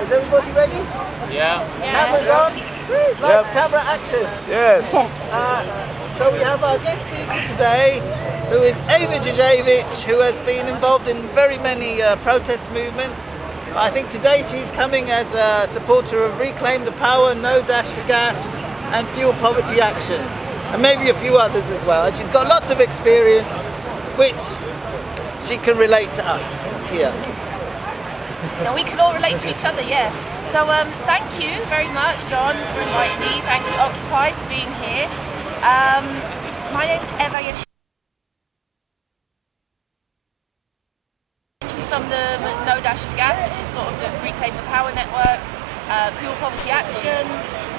Is everybody ready? Yeah. Cameras on? Lights, camera, action. Yes. So we have our guest speaker today, who is Ewa Jasiewicz, who has been involved in very many protest movements. I think today she's coming as a supporter of Reclaim the Power, No Dash for Gas, and Fuel Poverty Action, and maybe a few others as well. And she's got lots of experience, which she can relate to us here. And we can all relate to each other, yeah. So thank you very much, John, for inviting me. Thank you, Occupy, for being here. My name's Ewa Jasiewicz. Some of them, No Dash for Gas, which is sort of the Reclaim the Power network, Fuel Poverty Action.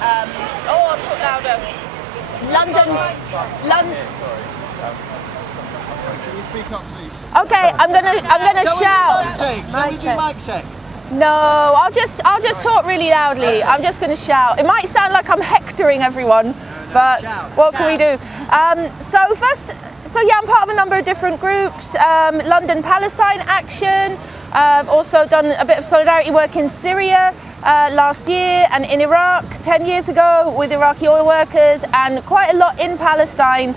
I'll talk louder. London. Can you speak up, please? Okay, I'm gonna shout. Shall we do mic check? No, I'll just talk really loudly. I'm just going to shout. It might sound like I'm hectoring everyone, but what can we do? So I'm part of a number of different groups. London Palestine Action. I've also done a bit of solidarity work in Syria last year, and in Iraq 10 years ago with Iraqi oil workers, and quite a lot in Palestine,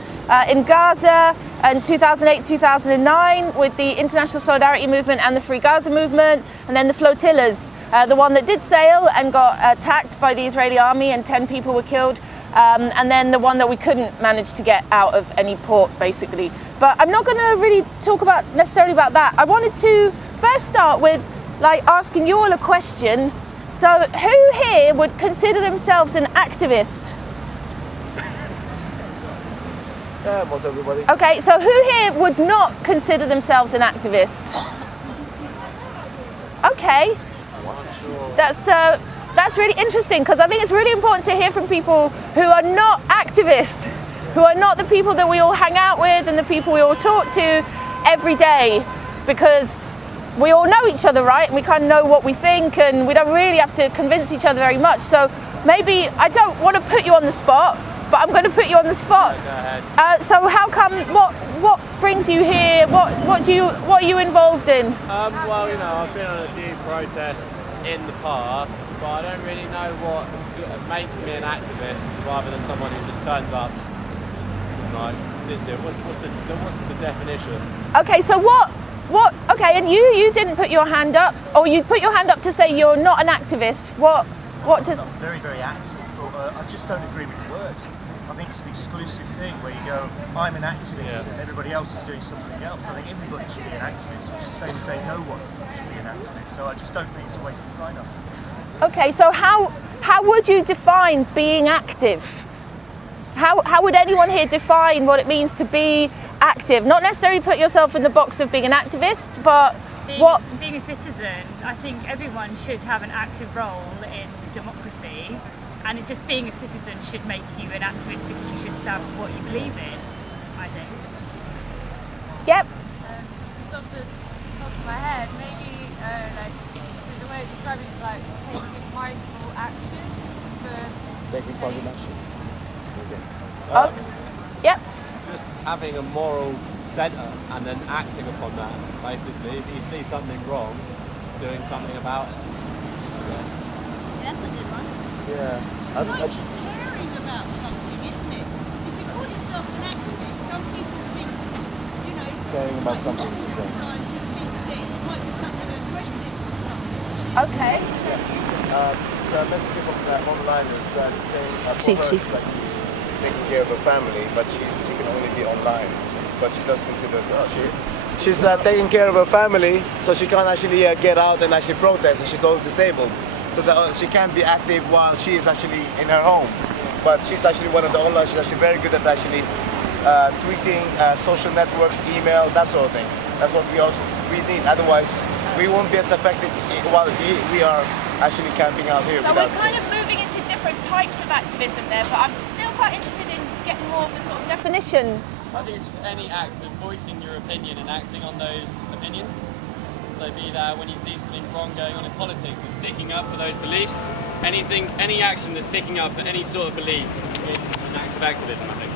in Gaza, in 2008-2009 with the International Solidarity Movement and the Free Gaza Movement, and then the flotillas, the one that did sail and got attacked by the Israeli army and 10 people were killed, and then the one that we couldn't manage to get out of any port, basically. But I'm not going to really talk necessarily about that. I wanted to first start with asking you all a question. So who here would consider themselves an activist? Yeah, most everybody. Okay, so who here would not consider themselves an activist? Okay, that's really interesting, because I think it's really important to hear from people who are not activists, who are not the people that we all hang out with and the people we all talk to every day, because we all know each other, right? And we kind of know what we think, and we don't really have to convince each other very much. So maybe, I don't want to put you on the spot, but I'm going to put you on the spot. Go ahead. So how come? What brings you here? What are you involved in? Well, I've been on a few protests in the past, but I don't really know what makes me an activist, rather than someone who just turns up. Sits here. What's the definition? Okay, so what? Okay, and you didn't put your hand up, or you put your hand up to say you're not an activist. What does? I'm very, very active, but I just don't agree with the word. I think it's an exclusive thing where you go, I'm an activist, and everybody else is doing something else. I think everybody should be an activist, which is the same as saying no one should be an activist. So I just don't think it's a way to define ourselves. Okay, so how would you define being active? How would anyone here define what it means to be active? Not necessarily put yourself in the box of being an activist, but being a citizen, I think everyone should have an active role in democracy, and just being a citizen should make you an activist, because you should stand for what you believe in, I think. Yep. Off the top of my head, maybe the way of describing it is like taking mindful action for Taking positive action. Yep. Just having a moral centre and then acting upon that. Basically, if you see something wrong, doing something about it. Yes. That's a good one. Yeah. It's like just caring about something, isn't it? So if you call yourself an activist, some people think, Caring about something. society thinks it might be something aggressive or something. Okay. So a message from online is saying Tutu. she's actually taking care of her family, but she can only be online. But she does consider herself. She's taking care of her family, so she can't actually get out and actually protest, and she's also disabled. So that, she can't be active while she is actually in her home. But she's actually one of the online, she's actually very good at actually tweeting, social networks, email, that sort of thing. That's what we need, otherwise we won't be as effective while we are actually camping out here. So we're kind of moving into different types of activism there, but I'm still quite interested in getting more of a sort of definition. I think it's just any act of voicing your opinion and acting on those opinions. So be that when you see something wrong going on in politics, or sticking up for those beliefs. Any action that's sticking up for any sort of belief is an act of activism, I think.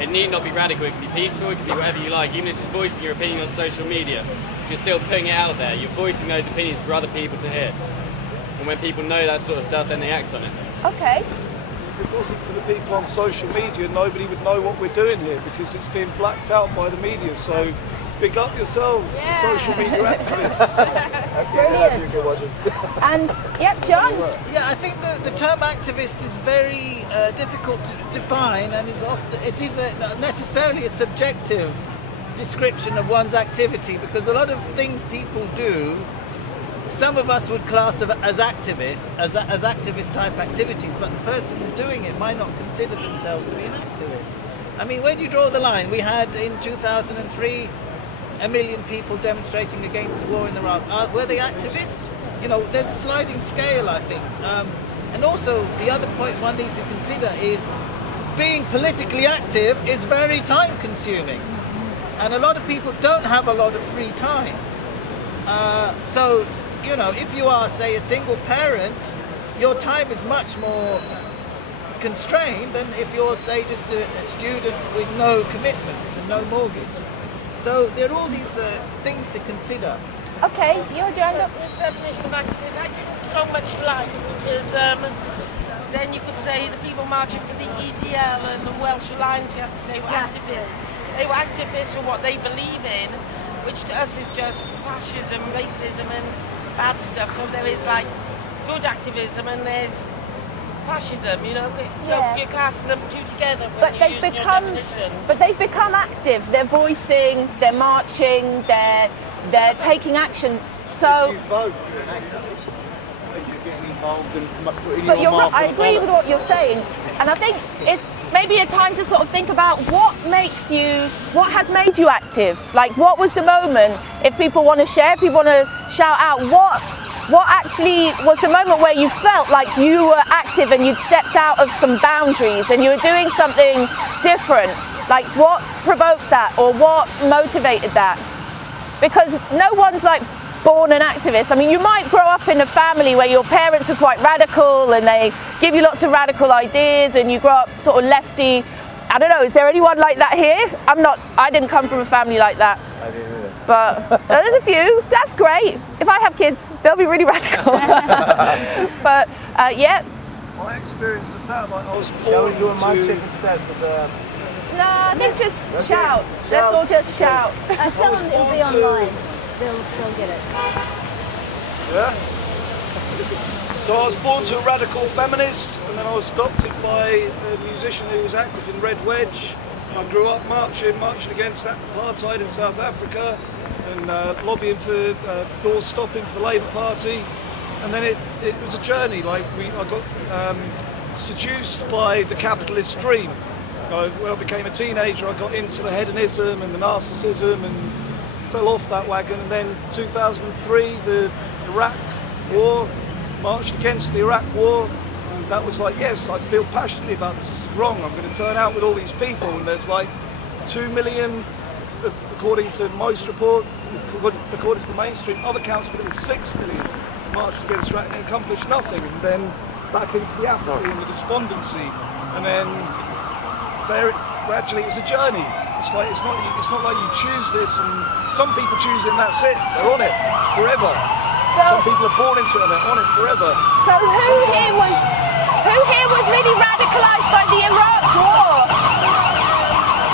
It need not be radical, it can be peaceful, it can be whatever you like, even if it's just voicing your opinion on social media. You're still putting it out there, you're voicing those opinions for other people to hear. And when people know that sort of stuff, then they act on it. Okay. If it wasn't for the people on social media, nobody would know what we're doing here because it's been blacked out by the media. So big up yourselves, the social media activists. Brilliant. And, yep, John? Yeah, I think the term activist is very difficult to define, and it is necessarily a subjective description of one's activity, because a lot of things people do, some of us would class as activists, as activist type activities, but the person doing it might not consider themselves to be an activist. I mean, where do you draw the line? We had in 2003 1 million people demonstrating against the war in Iraq. Were they activists? You know, there's a sliding scale, I think. And also, the other point one needs to consider is being politically active is very time consuming. And a lot of people don't have a lot of free time. So, you know, if you are, say, a single parent, your time is much more constrained than if you're, say, just a student with no commitments and no mortgage. So there are all these things to consider. Okay, your hand up. The definition of activist I didn't so much like, because then you could say the people marching for the EDL and the Welsh Alliance yesterday were activists. They were activists for what they believe in, which to us is just fascism, racism and bad stuff. So there is like good activism and there's fascism, you know. So you're classing them two together. But they've become active. They're voicing, they're marching, they're taking action. So If you vote, you're an activist. You're getting involved and putting but your you're mark right, I on agree the with what you're saying, and I think it's maybe a time to sort of think about what has made you active. Like, what was the moment? If people want to share, if you want to shout out, what actually was the moment where you felt like you were active and you'd stepped out of some boundaries and you were doing something different? Like, what provoked that, or what motivated that? Because no one's like born an activist. I mean, you might grow up in a family where your parents are quite radical and they give you lots of radical ideas, and you grow up sort of lefty. I don't know, is there anyone like that here? I didn't come from a family like that. I didn't either. But there's a few. That's great. If I have kids, they'll be really radical. But yeah. My experience of that, like I was Shall born we do a mic to... check instead? Because No, I think just shout. Let's all just shout. Tell them it'll be online. They'll get it. Yeah. So I was born to a radical feminist, and then I was adopted by a musician who was active in Red Wedge. I grew up marching against apartheid in South Africa, and lobbying for door stopping for the Labour Party. And then it was a journey. Like I got seduced by the capitalist dream. When I became a teenager, I got into the hedonism and the narcissism and fell off that wagon. And then 2003, the Iraq War, marched against the Iraq War. And that was like, yes, I feel passionately about this. This is wrong. I'm going to turn out with all these people. And there's like 2 million, according to most report, according to the mainstream. Other counts, but it was 6 million marched against Iraq and accomplished nothing. And then back into the apathy and the despondency. And then there, gradually, it's a journey. It's not like you choose this, and some people choose it and that's it. They're on it forever. Some people are born into it and they're on it forever. So who here was really radicalised by the Iraq War?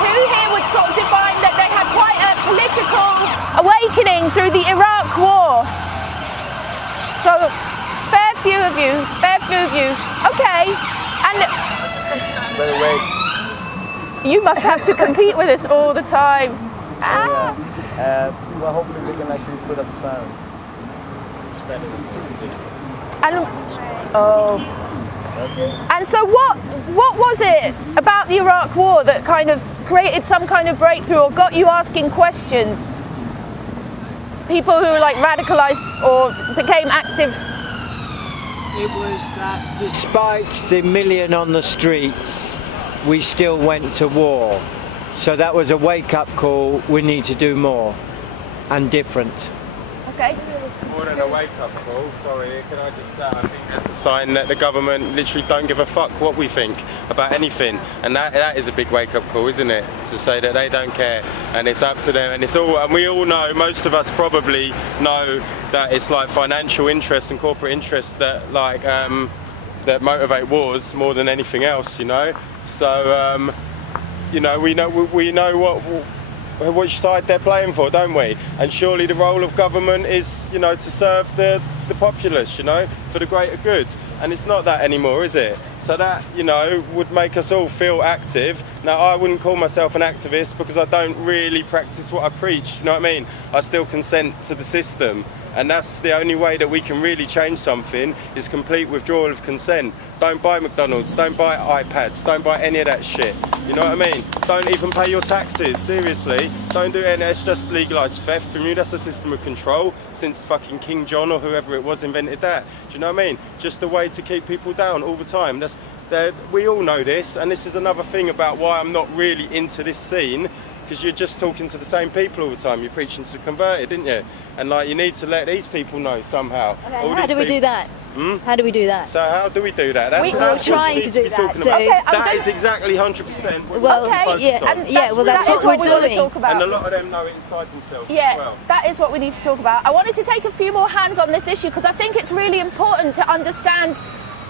Who here would sort of define that they had quite a political awakening through the Iraq War? So fair few of you. Okay, and better wait. you must have to compete with us all the time. Well, hopefully we can actually put up the sounds. It's better than And so what was it about the Iraq War that kind of created some kind of breakthrough or got you asking questions? People who were like radicalised or became active? It was that despite the million on the streets, we still went to war. So that was a wake-up call. We need to do more and different. Okay. More than a wake-up call, sorry, can I just say, I think that's a sign that the government literally don't give a fuck what we think about anything, and that is a big wake-up call, isn't it? To say that they don't care, and it's up to them, and we all know, most of us probably know that it's like financial interests and corporate interests that that motivate wars more than anything else, you know. So you know, we know which side they're playing for, don't we? And surely the role of government is, you know, to serve the populace, you know, for the greater good. And it's not that anymore, is it? So that, you know, would make us all feel active. Now, I wouldn't call myself an activist because I don't really practice what I preach, you know what I mean? I still consent to the system. And that's the only way that we can really change something, is complete withdrawal of consent. Don't buy McDonald's, don't buy iPads, don't buy any of that shit. You know what I mean? Don't even pay your taxes, seriously. Don't do any, it's just legalised theft from you. That's a system of control since fucking King John or whoever it was invented that. Do you know what I mean? Just a way to keep people down all the time. We all know this, and this is another thing about why I'm not really into this scene, because you're just talking to the same people all the time. You're preaching to the converted, didn't you? And like, you need to let these people know somehow. Okay, how do we do that? How do we do that? So how do we do that? We're trying to do that. Okay, that is exactly 100%. Well, that's what we're doing. And a lot of them know it inside themselves as well. That is what we need to talk about. I wanted to take a few more hands on this issue because I think it's really important to understand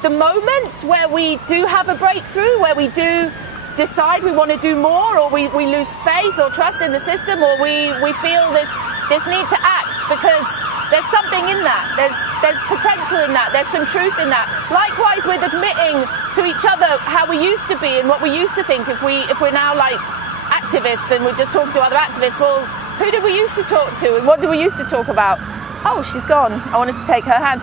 the moments where we do have a breakthrough, where we do decide we want to do more, or we lose faith or trust in the system, or we feel this need to act, because there's something in that. There's potential in that. There's some truth in that. Likewise with admitting to each other how we used to be and what we used to think. If we're now like activists and we're just talking to other activists, well, who did we used to talk to and what did we used to talk about? Oh, she's gone. I wanted to take her hand.